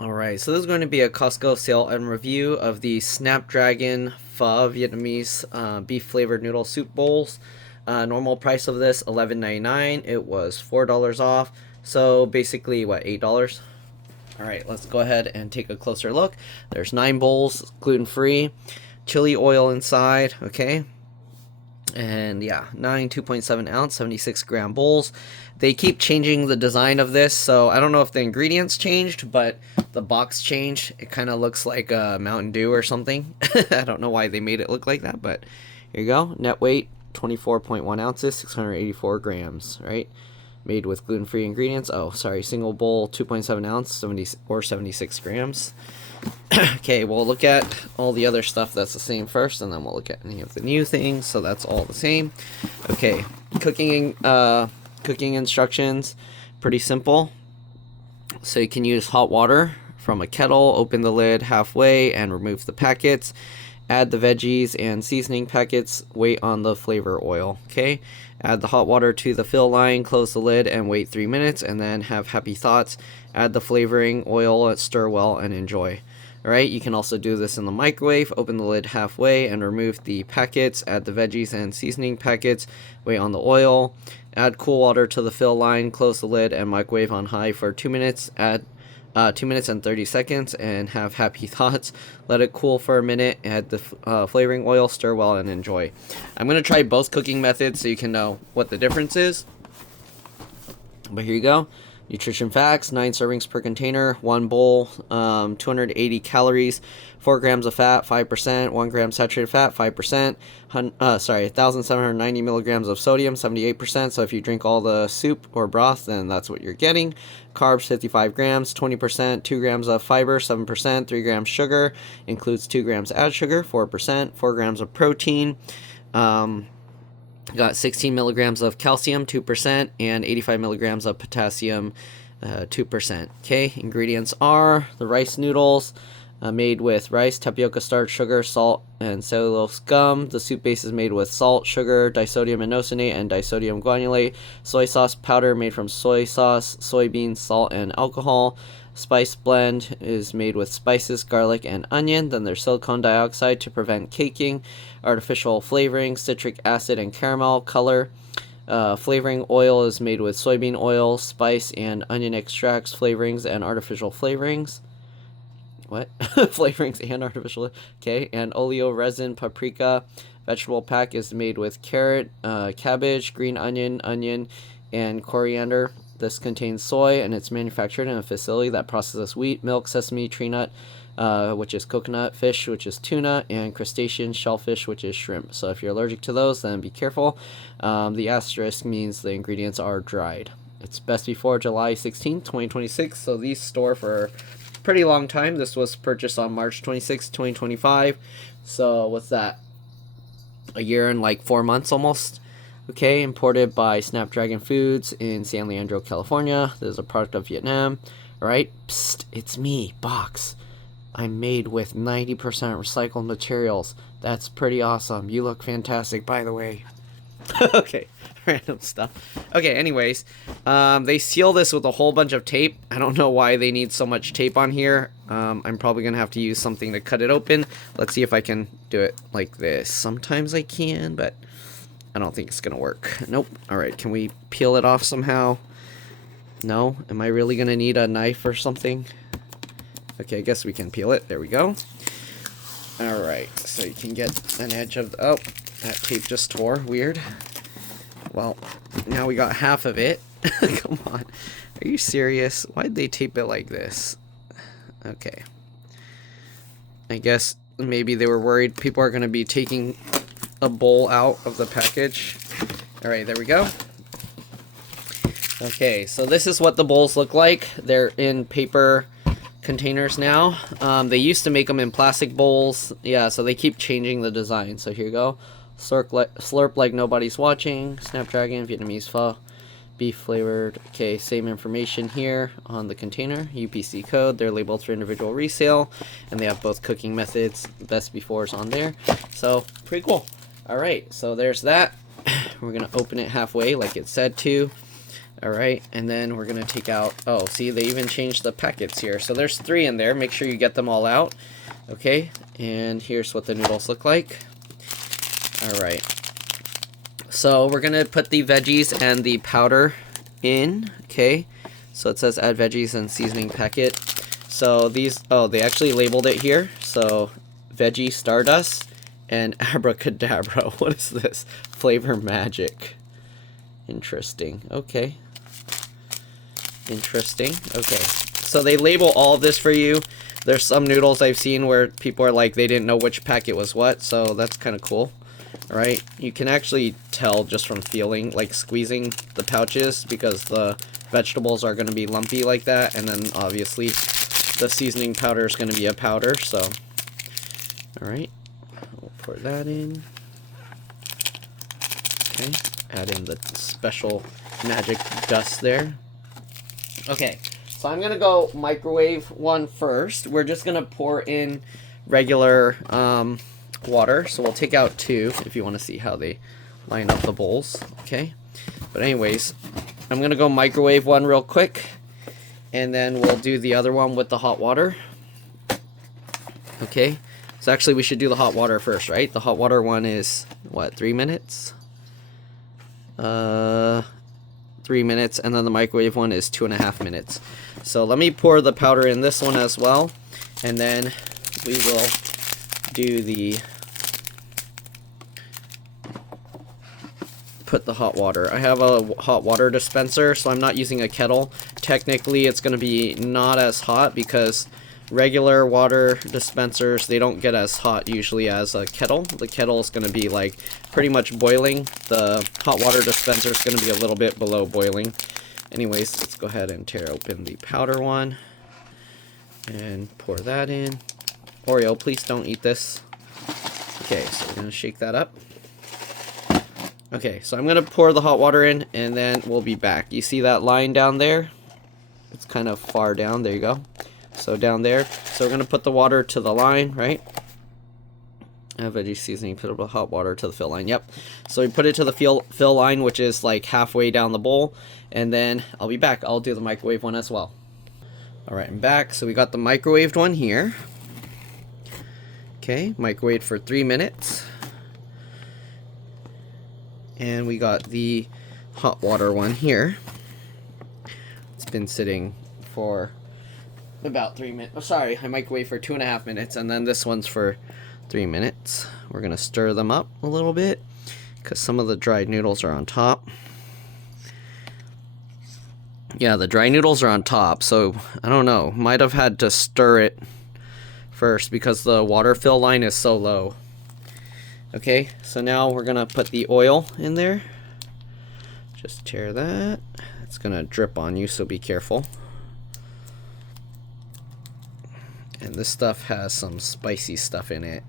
Alright, so this is going to be a Costco sale and review of the Snapdragon Pho Vietnamese beef flavored noodle soup bowls. Normal price of this $11.99. It was $4 off. So basically, what, $8? Alright, let's go ahead and take a closer look. There's 9 bowls, gluten free, chili oil inside, okay? And yeah, 2.7 ounce, 76 gram bowls. They keep changing the design of this, so I don't know if the ingredients changed, but the box changed. It kind of looks like a Mountain Dew or something. I don't know why they made it look like that, but here you go. Net weight 24.1 ounces, 684 grams, right? Made with gluten-free ingredients. Oh, sorry, single bowl, 2.7 ounce, 76 grams. Okay, we'll look at all the other stuff that's the same first, and then we'll look at any of the new things. So that's all the same. Okay, cooking instructions, pretty simple. So you can use hot water from a kettle, open the lid halfway and remove the packets. Add the veggies and seasoning packets, wait on the flavor oil, okay? Add the hot water to the fill line, close the lid and wait 3 minutes, and then have happy thoughts. Add the flavoring oil, stir well, and enjoy. Alright, you can also do this in the microwave. Open the lid halfway and remove the packets. Add the veggies and seasoning packets, wait on the oil. Add cool water to the fill line, close the lid and microwave on high for 2 minutes. Add 2 minutes and 30 seconds and have happy thoughts. Let it cool for a minute. Add the flavoring oil, stir well, and enjoy. I'm going to try both cooking methods so you can know what the difference is. But here you go. Nutrition facts: 9 servings per container, 1 bowl, 280 calories, 4 grams of fat, 5%, 1 gram saturated fat, 5%, 1,790 milligrams of sodium, 78%. So if you drink all the soup or broth, then that's what you're getting. Carbs, 55 grams, 20%, 2 grams of fiber, 7%, 3 grams sugar, includes 2 grams added sugar, 4%, 4 grams of protein. Got 16 milligrams of calcium, 2%, and 85 milligrams of potassium, 2%. Okay, ingredients are the rice noodles, made with rice, tapioca starch, sugar, salt, and cellulose gum. The soup base is made with salt, sugar, disodium inosonate, and disodium guanylate. Soy sauce powder made from soy sauce, soybeans, salt, and alcohol. Spice blend is made with spices, garlic, and onion. Then there's silicone dioxide to prevent caking. Artificial flavoring, citric acid, and caramel color. Flavoring oil is made with soybean oil, spice, and onion extracts, flavorings, and artificial flavorings. What? Flavorings and artificial. Okay. And oleo resin, paprika. Vegetable pack is made with carrot, cabbage, green onion, and coriander. This contains soy, and it's manufactured in a facility that processes wheat, milk, sesame, tree nut, which is coconut, fish, which is tuna, and crustacean, shellfish, which is shrimp. So if you're allergic to those, then be careful. The asterisk means the ingredients are dried. It's best before July 16th, 2026, so these store for a pretty long time. This was purchased on March 26th, 2025. So what's that? A year and like 4 months almost. Okay, imported by Snapdragon Foods in San Leandro, California. This is a product of Vietnam. Alright, psst, it's me, Box. I'm made with 90% recycled materials. That's pretty awesome. You look fantastic, by the way. Okay, random stuff. Okay, anyways, they seal this with a whole bunch of tape. I don't know why they need so much tape on here. I'm probably going to have to use something to cut it open. Let's see if I can do it like this. Sometimes I can, but I don't think it's going to work. Nope. Alright, can we peel it off somehow? No? Am I really going to need a knife or something? Okay, I guess we can peel it. There we go. Alright, so you can get an edge of... Oh, that tape just tore. Weird. Well, now we got half of it. Come on. Are you serious? Why'd they tape it like this? Okay. I guess maybe they were worried people are going to be taking a bowl out of the package. Alright, there we go. Okay, so this is what the bowls look like. They're in paper containers now. They used to make them in plastic bowls. Yeah, so they keep changing the design. So here you go. Slurp like nobody's watching. Snapdragon, Vietnamese pho, beef flavored. Okay, same information here on the container. UPC code. They're labeled for individual resale, and they have both cooking methods. Best befores on there. So pretty cool. Alright, so there's that. We're going to open it halfway like it said to. All right, and then we're gonna take out, oh, see, they even changed the packets here. So there's 3 in there. Make sure you get them all out. Okay, and here's what the noodles look like. All right. So we're gonna put the veggies and the powder in, okay? So it says add veggies and seasoning packet. So these, oh, they actually labeled it here. So veggie stardust and abracadabra. What is this? Flavor magic. Interesting. Okay. Interesting. Okay. So they label all of this for you. There's some noodles I've seen where people are like, they didn't know which packet was what. So that's kind of cool. All right. You can actually tell just from feeling, like squeezing the pouches, because the vegetables are going to be lumpy like that. And then obviously the seasoning powder is going to be a powder. So, all right. We'll pour that in. Okay. Add in the special magic dust there. Okay, so I'm gonna go microwave one first. We're just gonna pour in regular water. So we'll take out 2 if you want to see how they line up the bowls. Okay, but anyways, I'm gonna go microwave one real quick, and then we'll do the other one with the hot water. Okay, so actually we should do the hot water first, right? The hot water one is what, 3 minutes? 3 minutes, and then the microwave one is 2.5 minutes. So let me pour the powder in this one as well, and then we will do put the hot water. I have a hot water dispenser, so I'm not using a kettle. Technically it's going to be not as hot because regular water dispensers, they don't get as hot usually as a kettle. The kettle is going to be like pretty much boiling. The hot water dispenser is going to be a little bit below boiling. Anyways, let's go ahead and tear open the powder one and pour that in. Oreo, please don't eat this. Okay, so we're going to shake that up. Okay, so I'm going to pour the hot water in, and then we'll be back. You see that line down there? It's kind of far down. There you go. So down there. So we're going to put the water to the line, right? Veggie seasoning, put the hot water to the fill line. Yep. So we put it to the fill line, which is like halfway down the bowl. And then I'll be back. I'll do the microwave one as well. All right, I'm back. So we got the microwaved one here. Okay, microwave for 3 minutes. And we got the hot water one here. It's been sitting for about 3 minutes. Oh, sorry, I microwave for 2.5 minutes, and then this one's for 3 minutes. We're gonna stir them up a little bit because some of the dried noodles are on top. Yeah, the dry noodles are on top, so I don't know. Might have had to stir it first because the water fill line is so low. Okay, so now we're gonna put the oil in there. Just tear that. It's gonna drip on you, so be careful. And this stuff has some spicy stuff in it.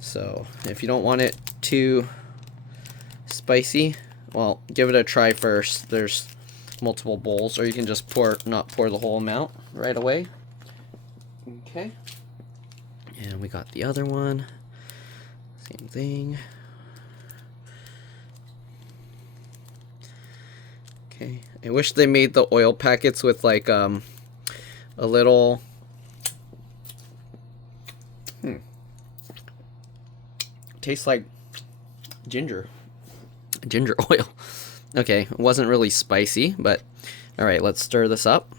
So if you don't want it too spicy, well, give it a try first. There's multiple bowls, or you can just not pour the whole amount right away. Okay. And we got the other one. Same thing. Okay. I wish they made the oil packets with like a little tastes like ginger oil. Okay, it wasn't really spicy, but all right, let's stir this up.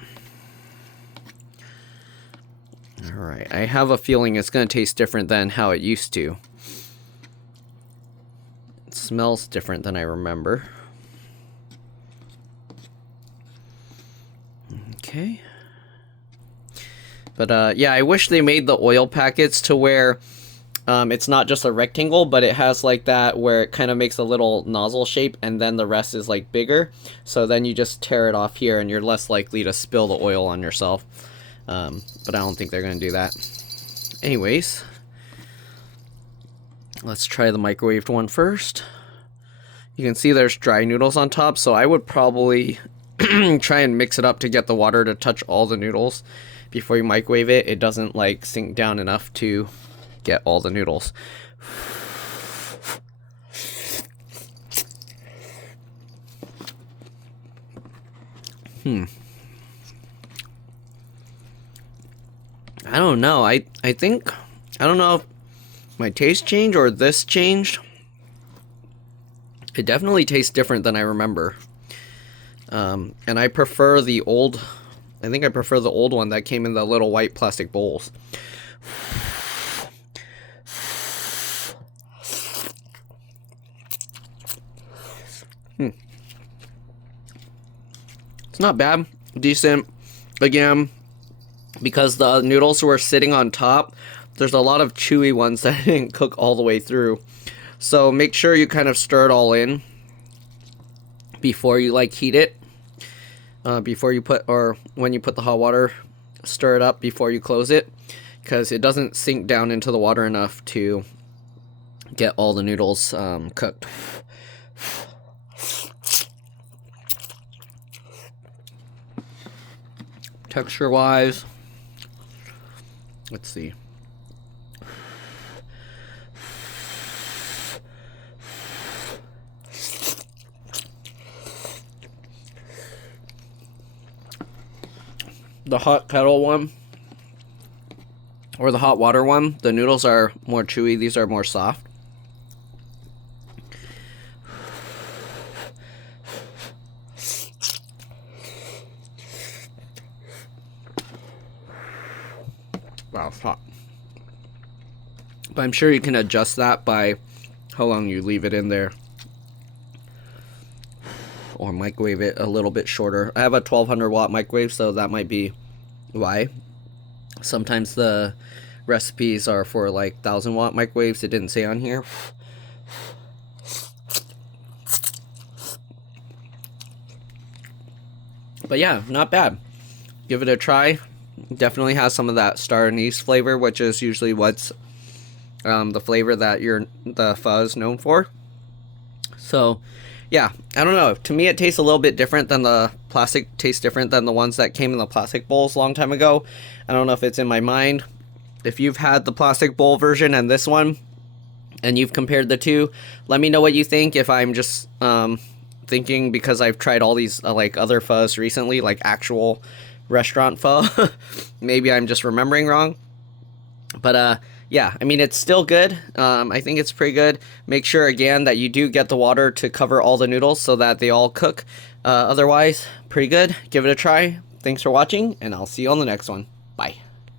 All right, I have a feeling it's going to taste different than how it used to. It smells different than I remember. Okay. But yeah, I wish they made the oil packets to where it's not just a rectangle, but it has like that where it kind of makes a little nozzle shape, and then the rest is like bigger. So then you just tear it off here and you're less likely to spill the oil on yourself. But I don't think they're going to do that. Anyways, let's try the microwaved one first. You can see there's dry noodles on top, so I would probably try and mix it up to get the water to touch all the noodles before you microwave it. It doesn't like sink down enough to get all the noodles. I don't know. I think, I don't know if my taste changed or this changed. It definitely tastes different than I remember. And I prefer the old, I think I prefer the old one that came in the little white plastic bowls. It's not bad. Decent. Again, because the noodles were sitting on top, there's a lot of chewy ones that didn't cook all the way through. So make sure you kind of stir it all in before you like heat it. Before you put, or when you put the hot water, stir it up before you close it, because it doesn't sink down into the water enough to get all the noodles cooked. Texture wise, let's see. The hot kettle one, or the hot water one, the noodles are more chewy, these are more soft. Wow, it's hot. But I'm sure you can adjust that by how long you leave it in there. Or microwave it a little bit shorter. I have a 1200 watt microwave, so that might be why. Sometimes the recipes are for like 1000 watt microwaves. It didn't say on here. But yeah, not bad. Give it a try. Definitely has some of that star anise flavor, which is usually what's the flavor that the pho is known for. So yeah, I don't know. To me, it tastes a little bit different than the plastic. Tastes different than the ones that came in the plastic bowls a long time ago. I don't know if it's in my mind. If you've had the plastic bowl version and this one, and you've compared the two, let me know what you think. If I'm just thinking because I've tried all these like other phos recently, like actual restaurant pho, maybe I'm just remembering wrong. But yeah, I mean, it's still good. I think it's pretty good. Make sure, again, that you do get the water to cover all the noodles so that they all cook. Otherwise, pretty good. Give it a try. Thanks for watching, and I'll see you on the next one. Bye.